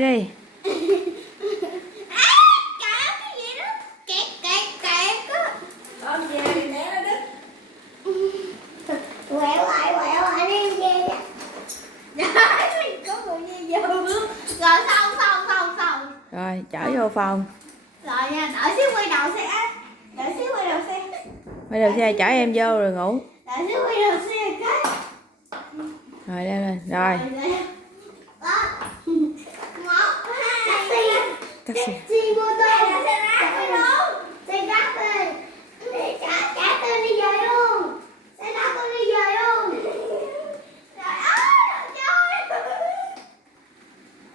Đi. Cái gì đó kẹt á. Con về thì để nó đứt. Quẹo lại đi về. Có người đi vô. Rồi xong. Rồi chở vô phòng. Rồi nha, đợi xíu quay đầu xe. Bây giờ xe chở em vô rồi ngủ. Đợi xíu quay đầu xe cái. Rồi leo lên. Rồi. Đó. 1, 2, Taxi. taxi mô tô.